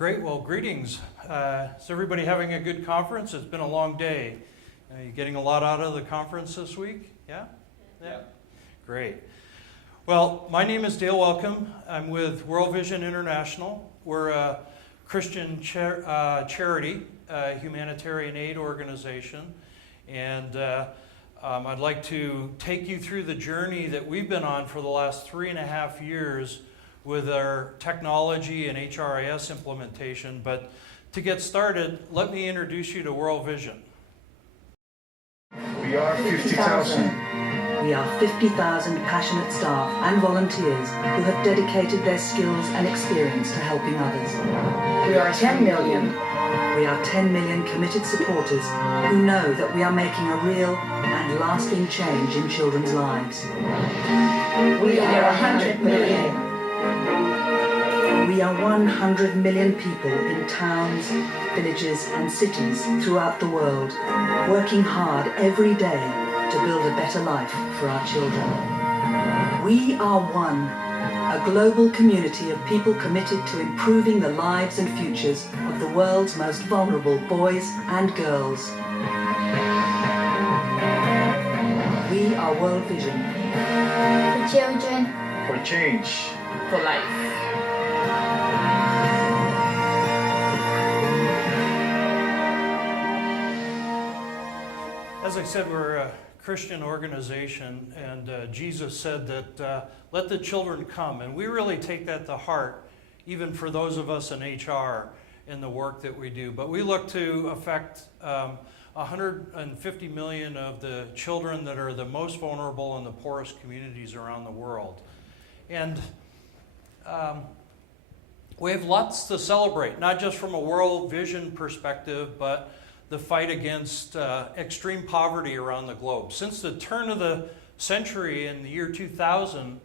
Great. Well, greetings. Is everybody having a good conference? It's been a long day. Are you getting a lot out of the conference this week? Yeah? Yeah. Great. Well, my name is Dale Welcome. I'm with World Vision International. We're a Christian charity, humanitarian aid organization. And I'd like to take you through the journey that we've been on for the last 3.5 years with our technology and HRIS implementation. But to get started, let me introduce you to World Vision. We are 50,000. We are 50,000 passionate staff and volunteers who have dedicated their skills and experience to helping others. We are 10 million. We are 10 million committed supporters who know that we are making a real and lasting change in children's lives. We are 100 million. We are 100 million people in towns, villages and cities throughout the world, working hard every day to build a better life for our children. We are one, a global community of people committed to improving the lives and futures of the world's most vulnerable boys and girls. We are World Vision. For children. For change. For life. As I said, we're a Christian organization, and Jesus said that let the children come. And we really take that to heart, even for those of us in HR in the work that we do. But we look to affect 150 million of the children that are the most vulnerable in the poorest communities around the world. And we have lots to celebrate, not just from a World Vision perspective, but the fight against extreme poverty around the globe. Since the turn of the century in the year 2000,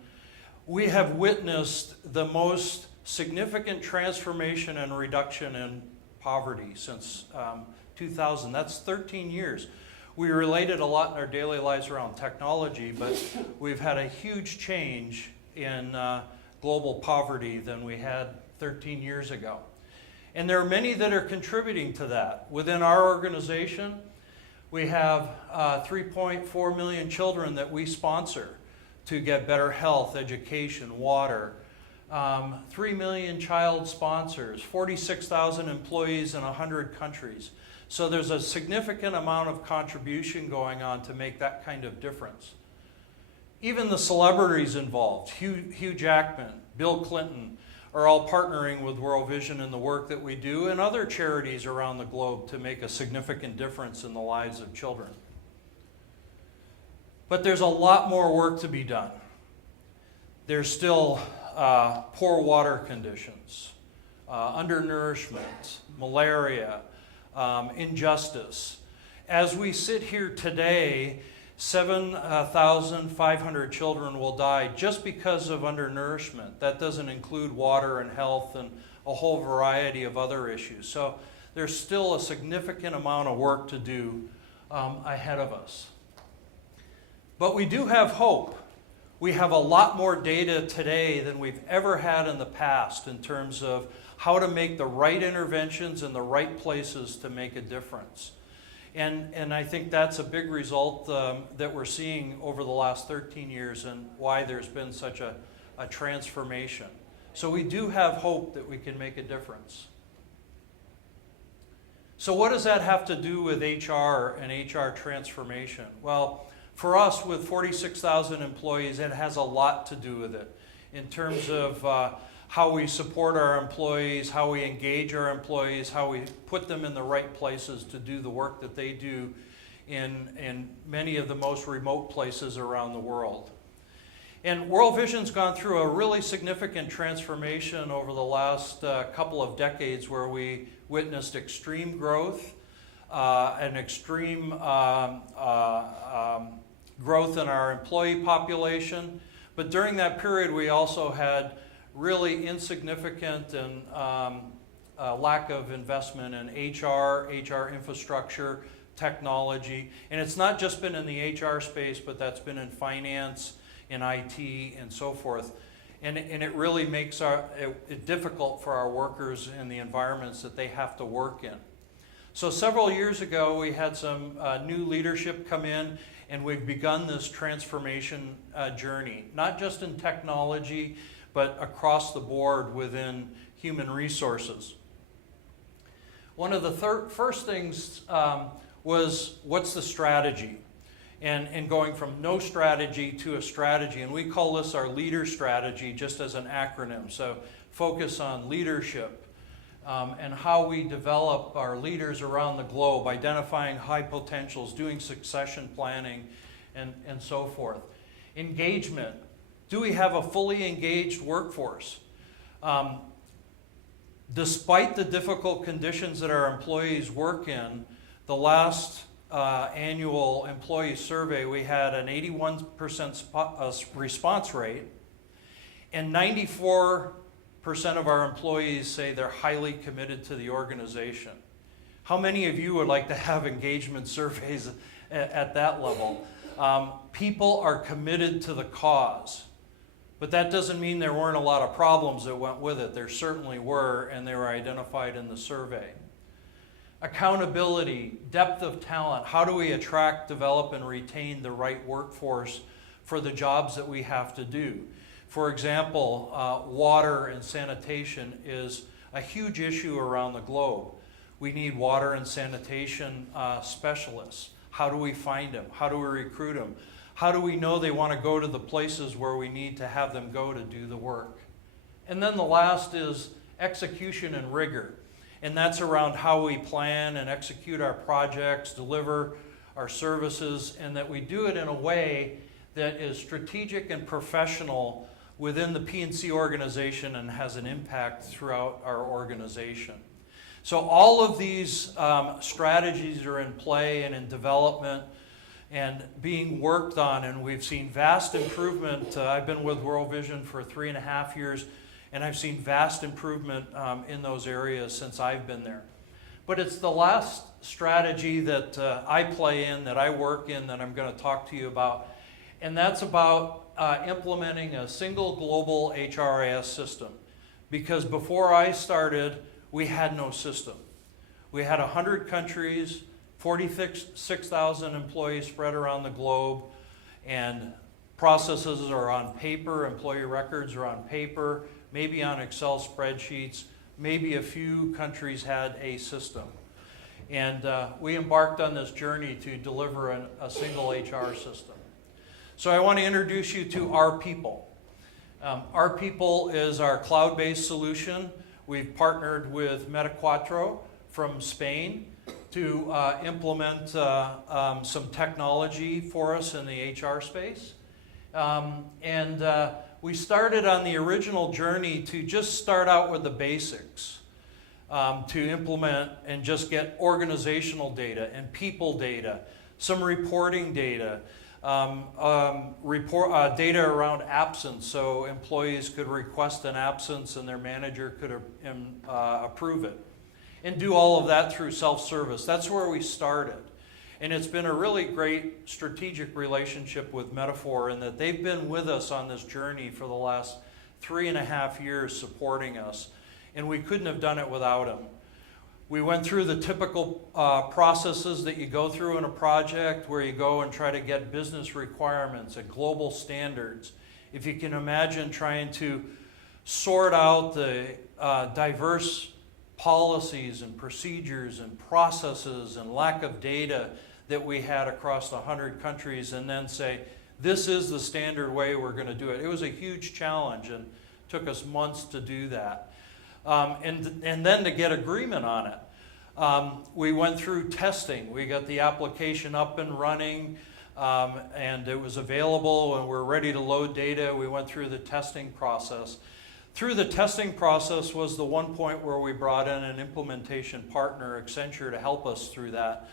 we have witnessed the most significant transformation and reduction in poverty since 2000. That's 13 years. We related a lot in our daily lives around technology, but we've had a huge change in global poverty than we had 13 years ago. And there are many that are contributing to that. Within our organization, we have 3.4 million children that we sponsor to get better health, education, water. 3 million child sponsors, 46,000 employees in 100 countries. So there's a significant amount of contribution going on to make that kind of difference. Even the celebrities involved, Hugh Jackman, Bill Clinton, are all partnering with World Vision in the work that we do and other charities around the globe to make a significant difference in the lives of children. But there's a lot more work to be done. There's still poor water conditions, undernourishment, malaria, injustice. As we sit here today, 7,500 children will die just because of undernourishment. That doesn't include water and health and a whole variety of other issues. So there's still a significant amount of work to do ahead of us. But we do have hope. We have a lot more data today than we've ever had in the past in terms of how to make the right interventions in the right places to make a difference. And I think that's a big result that we're seeing over the last 13 years and why there's been such a transformation. So we do have hope that we can make a difference. So what does that have to do with HR and HR transformation? Well, for us with 46,000 employees, it has a lot to do with it in terms of how we support our employees, how we engage our employees, how we put them in the right places to do the work that they do in many of the most remote places around the world. And World Vision's gone through a really significant transformation over the last couple of decades where we witnessed extreme growth, an extreme growth in our employee population. But during that period, we also had really insignificant and lack of investment in HR infrastructure, technology. And it's not just been in the HR space, but that's been in finance, in IT, and so forth. And it really makes it difficult for our workers in the environments that they have to work in. So several years ago, we had some new leadership come in, and we've begun this transformation journey, not just in technology, but across the board within human resources. One of the first things was, what's the strategy? And going from no strategy to a strategy. And we call this our leader strategy, just as an acronym. So focus on leadership and how we develop our leaders around the globe, identifying high potentials, doing succession planning, and so forth. Engagement. Do we have a fully engaged workforce? Despite the difficult conditions that our employees work in, the last annual employee survey, we had an 81% response rate, and 94% of our employees say they're highly committed to the organization. How many of you would like to have engagement surveys at that level? People are committed to the cause, but that doesn't mean there weren't a lot of problems that went with it. There certainly were, and they were identified in the survey. Accountability, depth of talent. How do we attract, develop, and retain the right workforce for the jobs that we have to do? For example, water and sanitation is a huge issue around the globe. We need water and sanitation specialists. How do we find them? How do we recruit them? How do we know they want to go to the places where we need to have them go to do the work? And then the last is execution and rigor. And that's around how we plan and execute our projects, deliver our services, and that we do it in a way that is strategic and professional within the P&C organization and has an impact throughout our organization. So all of these strategies are in play and in development and being worked on, and we've seen vast improvement. I've been with World Vision for 3.5 years, and I've seen vast improvement in those areas since I've been there. But it's the last strategy that I play in, that I work in, that I'm going to talk to you about. And that's about implementing a single global HRIS system. Because before I started, we had no system. We had 100 countries, 46,000 employees spread around the globe, and processes are on paper, employee records are on paper, maybe on Excel spreadsheets, maybe a few countries had a system. And we embarked on this journey to deliver a single HR system. So I want to introduce you to Our People. Our People is our cloud-based solution. We've partnered with Medicuatro from Spain to implement some technology for us in the HR space. We started on the original journey to just start out with the basics, to implement and just get organizational data and people data, some reporting data, data around absence, so employees could request an absence and their manager could approve it, and do all of that through self-service. That's where we started. And it's been a really great strategic relationship with Metaphor in that they've been with us on this journey for the last 3.5 years supporting us. And we couldn't have done it without them. We went through the typical processes that you go through in a project where you go and try to get business requirements and global standards. If you can imagine trying to sort out the diverse policies and procedures and processes and lack of data that we had across 100 countries and then say, this is the standard way we're going to do it. It was a huge challenge and took us months to do that. And then to get agreement on it. We went through testing. We got the application up and running and it was available and we're ready to load data. We went through the testing process. Through the testing process was the one point where we brought in an implementation partner, Accenture, to help us through that.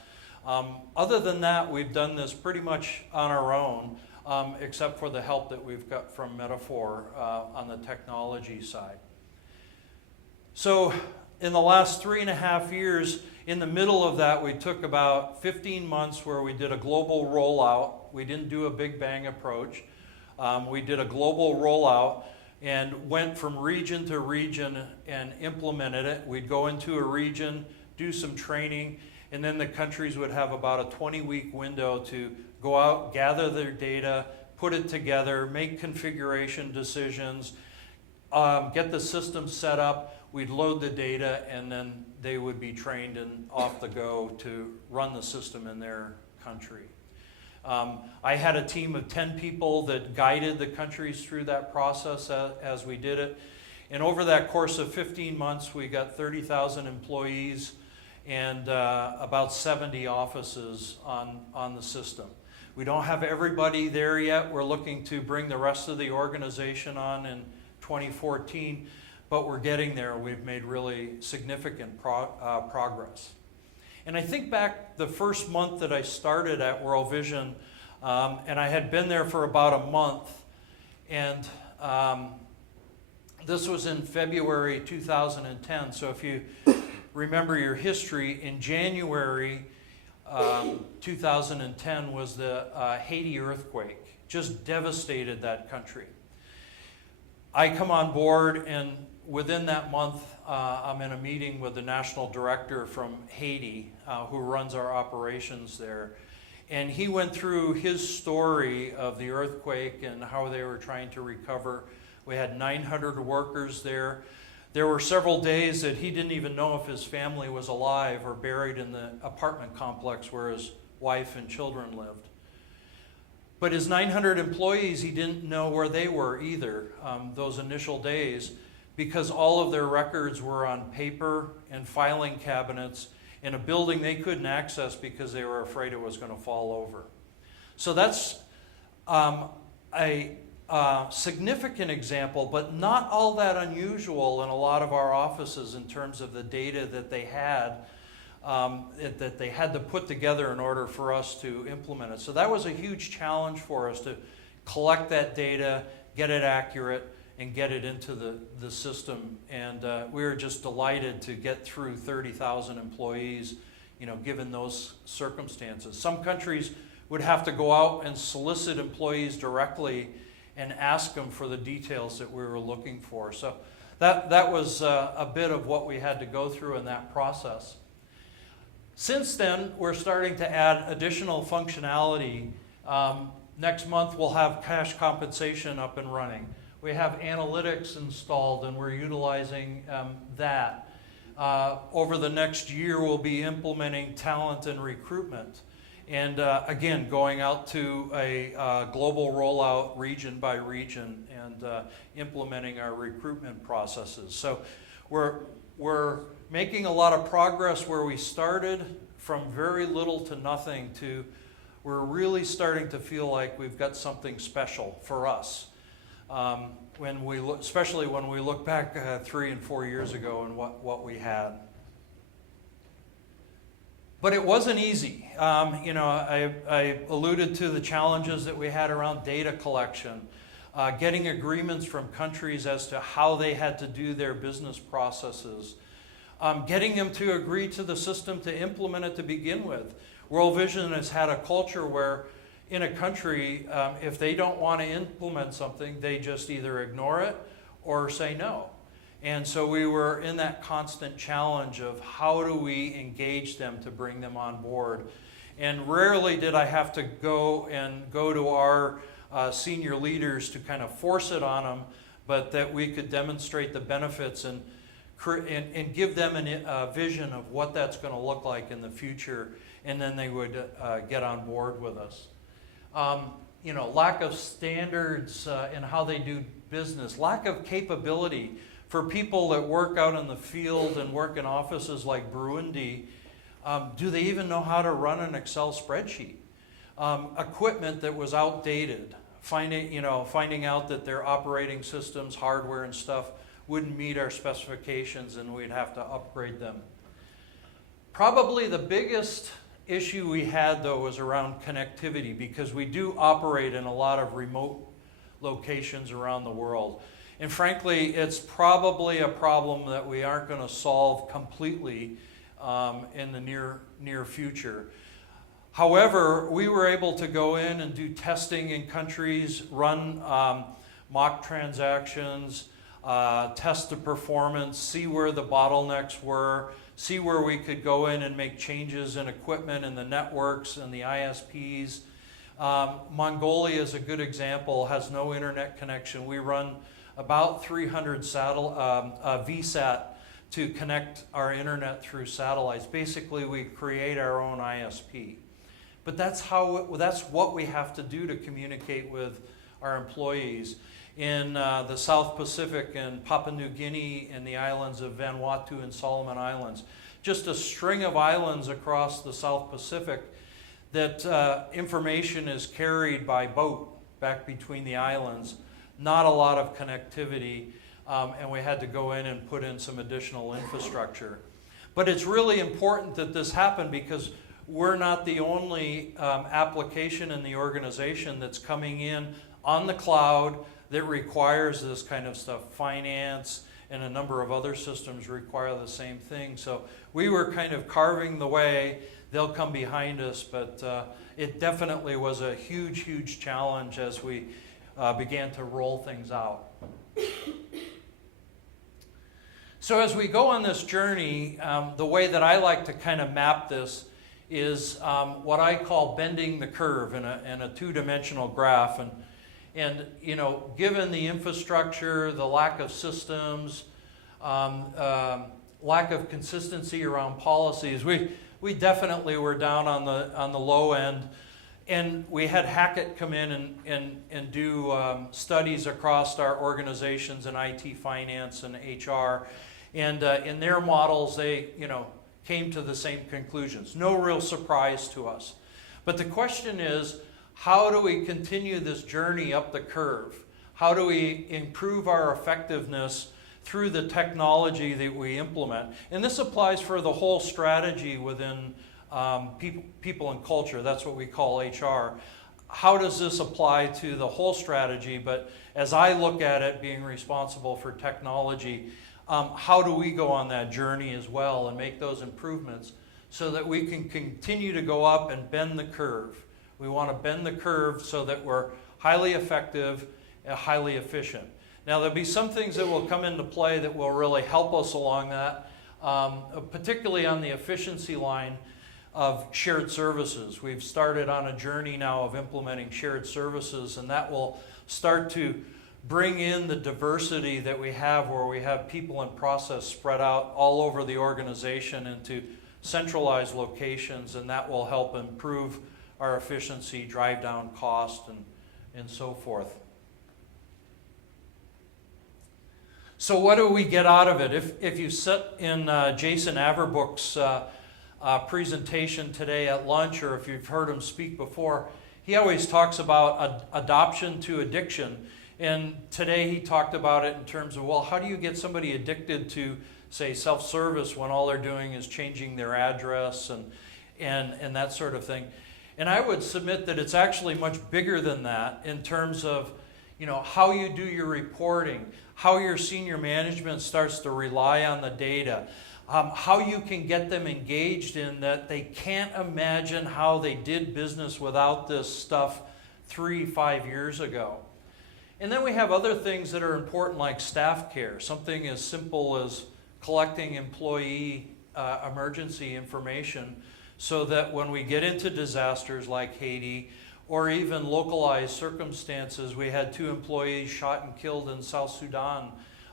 Other than that, we've done this pretty much on our own, except for the help that we've got from Metaphor on the technology side. So in the last 3.5 years, in the middle of that, we took about 15 months where we did a global rollout. We didn't do a big bang approach. We did a global rollout and went from region to region and implemented it. We'd go into a region, do some training, and then the countries would have about a 20-week window to go out, gather their data, put it together, make configuration decisions, get the system set up. We'd load the data, and then they would be trained and off the go to run the system in their country. I had a team of 10 people that guided the countries through that process as we did it. And over that course of 15 months, we got 30,000 employees and about 70 offices on the system. We don't have everybody there yet. We're looking to bring the rest of the organization on in 2014, but we're getting there. We've made really significant progress. And I think back the first month that I started at World Vision, and I had been there for about a month, and this was in February 2010. So if you remember your history, in January 2010 was the Haiti earthquake. Just devastated that country. I come on board, and within that month, I'm in a meeting with the national director from Haiti, who runs our operations there. And he went through his story of the earthquake and how they were trying to recover. We had 900 workers there. There were several days that he didn't even know if his family was alive or buried in the apartment complex where his wife and children lived. But his 900 employees, he didn't know where they were either those initial days, because all of their records were on paper and filing cabinets in a building they couldn't access because they were afraid it was going to fall over. So that's a significant example, but not all that unusual in a lot of our offices in terms of the data that they had to put together in order for us to implement it. So that was a huge challenge for us to collect that data, get it accurate, and get it into the system. And we were just delighted to get through 30,000 employees, given those circumstances. Some countries would have to go out and solicit employees directly and ask them for the details that we were looking for. So that was a bit of what we had to go through in that process. Since then, we're starting to add additional functionality. Next month, we'll have cash compensation up and running. We have analytics installed, and we're utilizing that. Over the next year, we'll be implementing talent and recruitment. And again, going out to a global rollout region by region and implementing our recruitment processes. So we're making a lot of progress where we started from very little to nothing to we're really starting to feel like we've got something special for us. Especially when we look back 3 and 4 years ago and what we had. But it wasn't easy. I alluded to the challenges that we had around data collection, getting agreements from countries as to how they had to do their business processes, getting them to agree to the system to implement it to begin with. World Vision has had a culture where in a country, if they don't want to implement something, they just either ignore it or say no. And so we were in that constant challenge of how do we engage them to bring them on board. And rarely did I have to go to our senior leaders to kind of force it on them, but that we could demonstrate the benefits and give them a vision of what that's going to look like in the future, and then they would get on board with us. Lack of standards in how they do business, lack of capability for people that work out in the field and work in offices like Burundi. Do they even know how to run an Excel spreadsheet? Equipment that was outdated, finding out that their operating systems, hardware and stuff wouldn't meet our specifications and we'd have to upgrade them. Probably the biggest issue we had, though, was around connectivity, because we do operate in a lot of remote locations around the world. And frankly, it's probably a problem that we aren't going to solve completely in the near future. However, we were able to go in and do testing in countries, run mock transactions, test the performance, see where the bottlenecks were, see where we could go in and make changes in equipment and the networks and the ISPs. Mongolia is a good example, has no internet connection. We run about 300 VSAT to connect our internet through satellites. Basically, we create our own ISP. But that's what we have to do to communicate with our employees. In the South Pacific and Papua New Guinea and the islands of Vanuatu and Solomon Islands, just a string of islands across the South Pacific that information is carried by boat back between the islands. Not a lot of connectivity, and we had to go in and put in some additional infrastructure. But it's really important that this happen because we're not the only application in the organization that's coming in on the cloud that requires this kind of stuff. Finance and a number of other systems require the same thing. So we were kind of carving the way. They'll come behind us, but it definitely was a huge, huge challenge as we began to roll things out. So as we go on this journey, the way that I like to kind of map this is what I call bending the curve in a two-dimensional graph. And you know, given the infrastructure, the lack of systems, lack of consistency around policies, we definitely were down on the low end. And we had Hackett come in and do studies across our organizations in IT, finance, and HR. And in their models, they came to the same conclusions. No real surprise to us. But the question is, how do we continue this journey up the curve? How do we improve our effectiveness through the technology that we implement? And this applies for the whole strategy within people and culture. That's what we call HR. How does this apply to the whole strategy? But as I look at it, being responsible for technology, how do we go on that journey as well and make those improvements so that we can continue to go up and bend the curve? We want to bend the curve so that we're highly effective and highly efficient. Now, there'll be some things that will come into play that will really help us along that, particularly on the efficiency line of shared services. We've started on a journey now of implementing shared services, and that will start to bring in the diversity that we have, where we have people and process spread out all over the organization into centralized locations, and that will help improve our efficiency, drive down cost, and so forth. So what do we get out of it? If you sit in Jason Averbook's presentation today at lunch, or if you've heard him speak before, he always talks about adoption to addiction. And today he talked about it in terms of, well, how do you get somebody addicted to, say, self-service when all they're doing is changing their address and that sort of thing? And I would submit that it's actually much bigger than that in terms of, how you do your reporting, how your senior management starts to rely on the data, how you can get them engaged in that they can't imagine how they did business without this stuff 3-5 years ago. And then we have other things that are important, like staff care, something as simple as collecting employee emergency information so that when we get into disasters like Haiti, or even localized circumstances, we had 2 employees shot and killed in South Sudan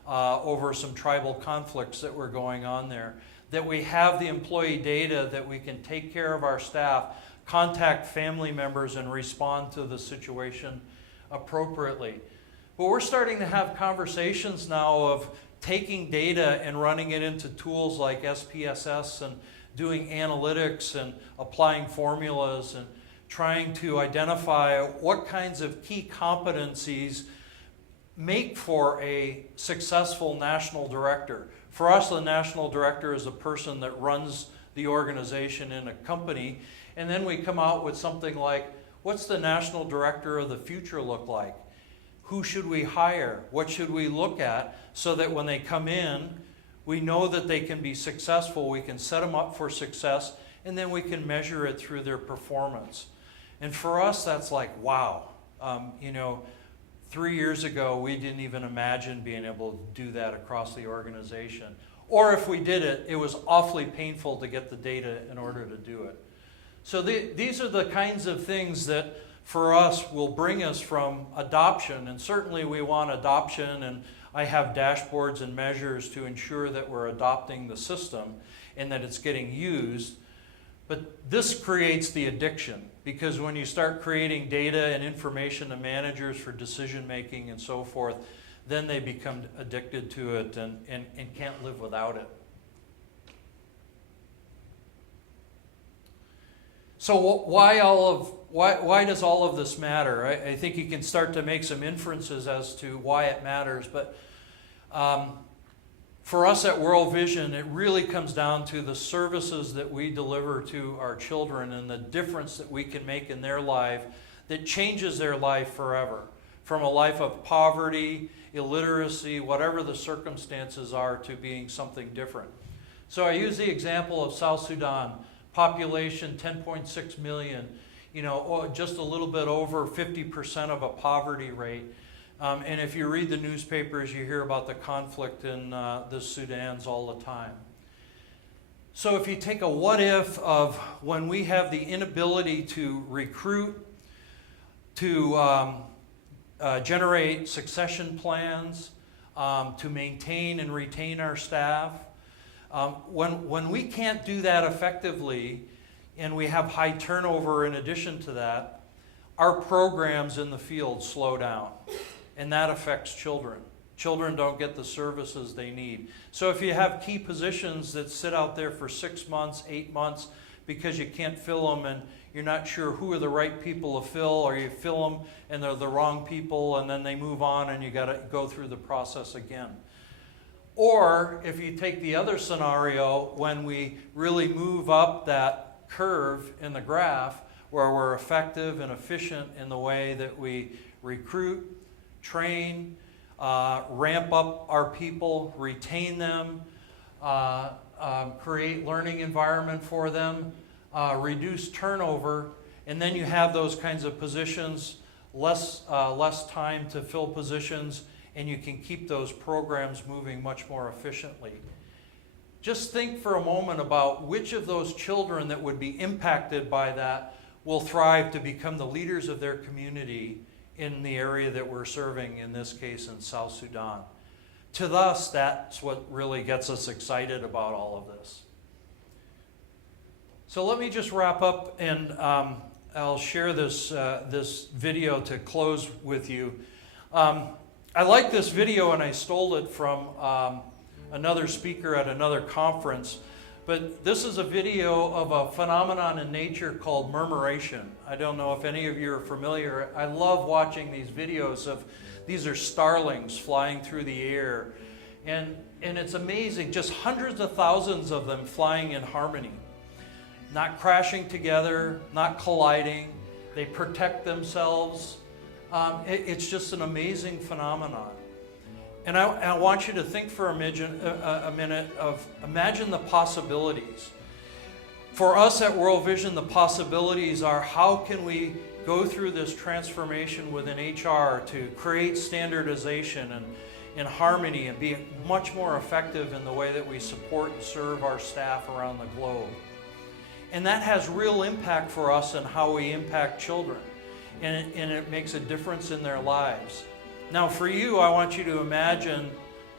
over some tribal conflicts that were going on there, that we have the employee data that we can take care of our staff, contact family members, and respond to the situation appropriately. But we're starting to have conversations now of taking data and running it into tools like SPSS and doing analytics and applying formulas and trying to identify what kinds of key competencies make for a successful national director. For us, the national director is a person that runs the organization in a company, and then we come out with something like, what's the national director of the future look like? Who should we hire? What should we look at so that when they come in, we know that they can be successful, we can set them up for success, and then we can measure it through their performance. And for us, that's like, wow. 3 years ago, we didn't even imagine being able to do that across the organization. Or if we did it, it was awfully painful to get the data in order to do it. So these are the kinds of things that for us will bring us from adoption, and certainly we want adoption, and I have dashboards and measures to ensure that we're adopting the system and that it's getting used. But this creates the addiction, because when you start creating data and information to managers for decision making and so forth, then they become addicted to it and can't live without it. So why does all of this matter? I think you can start to make some inferences as to why it matters, but for us at World Vision, it really comes down to the services that we deliver to our children and the difference that we can make in their life that changes their life forever. From a life of poverty, illiteracy, whatever the circumstances are, to being something different. So I use the example of South Sudan, population 10.6 million, just a little bit over 50% of a poverty rate. And if you read the newspapers, you hear about the conflict in the Sudans all the time. So if you take a what if of when we have the inability to recruit, to generate succession plans, to maintain and retain our staff, when we can't do that effectively and we have high turnover in addition to that, our programs in the field slow down. And that affects children. Children don't get the services they need. So if you have key positions that sit out there for 6 months, 8 months, because you can't fill them and you're not sure who are the right people to fill, or you fill them and they're the wrong people and then they move on and you got to go through the process again. Or if you take the other scenario, when we really move up that curve in the graph where we're effective and efficient in the way that we recruit, train, ramp up our people, retain them, create learning environment for them, reduce turnover, and then you have those kinds of positions, less time to fill positions, and you can keep those programs moving much more efficiently. Just think for a moment about which of those children that would be impacted by that will thrive to become the leaders of their community in the area that we're serving, in this case in South Sudan. To us, that's what really gets us excited about all of this. So let me just wrap up, and I'll share this video to close with you. I like this video, and I stole it from another speaker at another conference. But this is a video of a phenomenon in nature called murmuration. I don't know if any of you are familiar. I love watching these videos of, these are starlings flying through the air. And it's amazing, just hundreds of thousands of them flying in harmony. Not crashing together, not colliding. They protect themselves. It's just an amazing phenomenon. And I want you to think for a minute of, imagine the possibilities. For us at World Vision, the possibilities are, how can we go through this transformation within HR to create standardization and harmony and be much more effective in the way that we support and serve our staff around the globe. And that has real impact for us in how we impact children. And it makes a difference in their lives. Now for you, I want you to imagine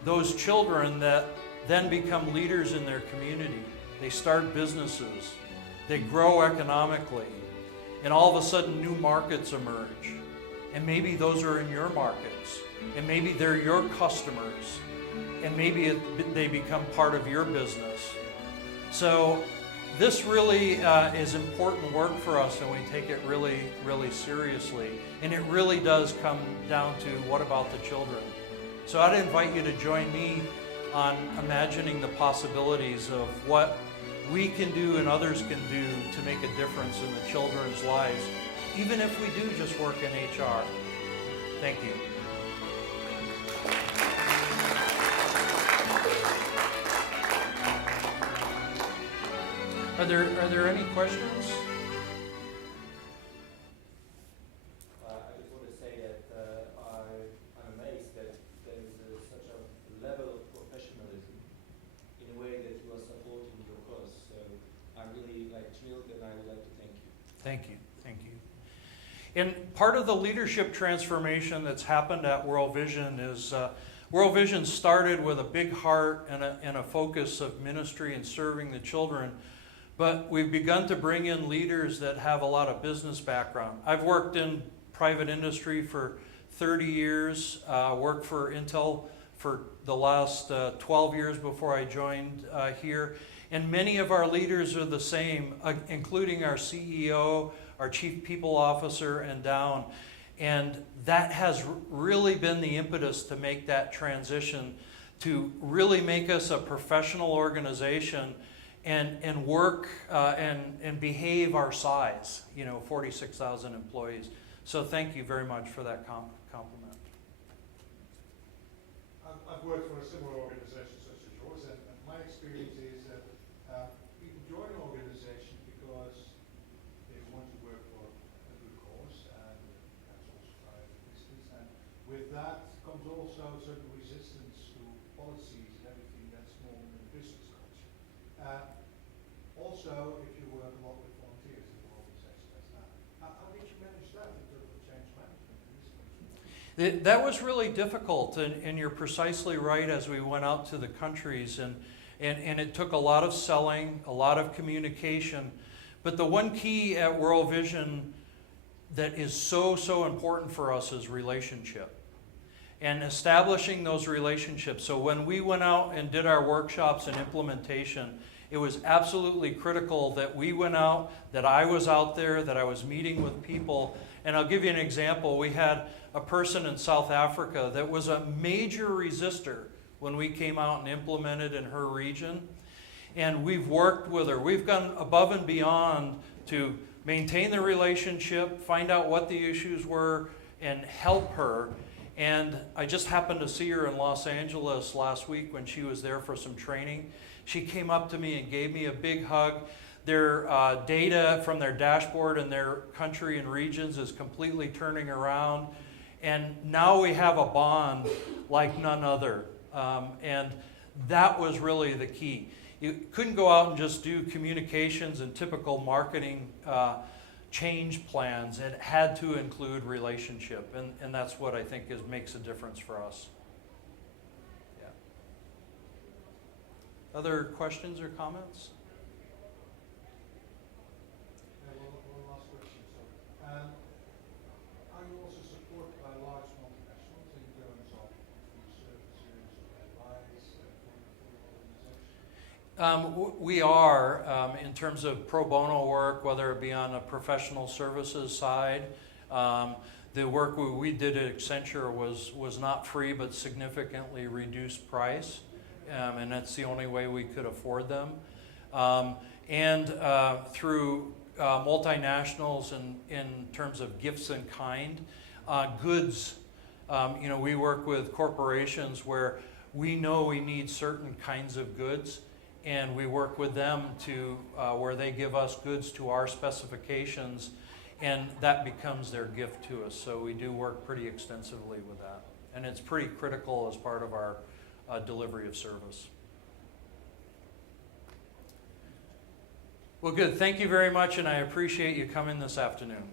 those children that then become leaders in their community. They start businesses, they grow economically, and all of a sudden new markets emerge. And maybe those are in your markets, and maybe they're your customers, and maybe they become part of your business. So this really is important work for us, and we take it really, really seriously. And it really does come down to, what about the children? So I'd invite you to join me on imagining the possibilities of what we can do and others can do to make a difference in the children's lives, even if we do just work in HR. Thank you. Are there any questions? I just want to say that and I would like to thank you. Thank you, thank you. And part of the leadership transformation that's happened at World Vision is World Vision started with a big heart and a focus of ministry and serving the children, but we've begun to bring in leaders that have a lot of business background. I've worked in private industry for 30 years, worked for Intel for the last 12 years before I joined here. And many of our leaders are the same, including our CEO, our Chief People Officer, and down. And that has really been the impetus to make that transition, to really make us a professional organization and work and behave our size, 46,000 employees. So thank you very much for that compliment. I've worked for a similar organization such as yours, and my experience is that people join an organization because they want to work for a good cause, and that's also private business. And with that comes also certain resistance to policies and everything that's normal in the business culture. Also, if you work a lot with volunteers in an organization as that, how did you manage that in terms of change management in this country? That was really difficult, and you're precisely right as we went out to the countries, and it took a lot of selling, a lot of communication. But the one key at World Vision that is so important for us is relationship. And establishing those relationships. So when we went out and did our workshops and implementation, it was absolutely critical that we went out, that I was out there, that I was meeting with people. And I'll give you an example. We had a person in South Africa that was a major resistor when we came out and implemented in her region. And we've worked with her. We've gone above and beyond to maintain the relationship, find out what the issues were, and help her. And I just happened to see her in Los Angeles last week when she was there for some training. She came up to me and gave me a big hug. Their data from their dashboard in their country and regions is completely turning around. And now we have a bond like none other. And that was really the key. You couldn't go out and just do communications and typical marketing change plans. It had to include relationship. And that's what I think makes a difference for us. Yeah. Other questions or comments? One last question. Are you also supported by large multinationals in terms of services, advice for your organization? We are, in terms of pro bono work, whether it be on a professional services side. The work we did at Accenture was not free, but significantly reduced price. And that's the only way we could afford them. And through multinationals in terms of gifts in kind, goods. We work with corporations where we know we need certain kinds of goods, and we work with them to where they give us goods to our specifications, and that becomes their gift to us. So we do work pretty extensively with that, and it's pretty critical as part of our delivery of service. Well, good. Thank you very much, and I appreciate you coming this afternoon.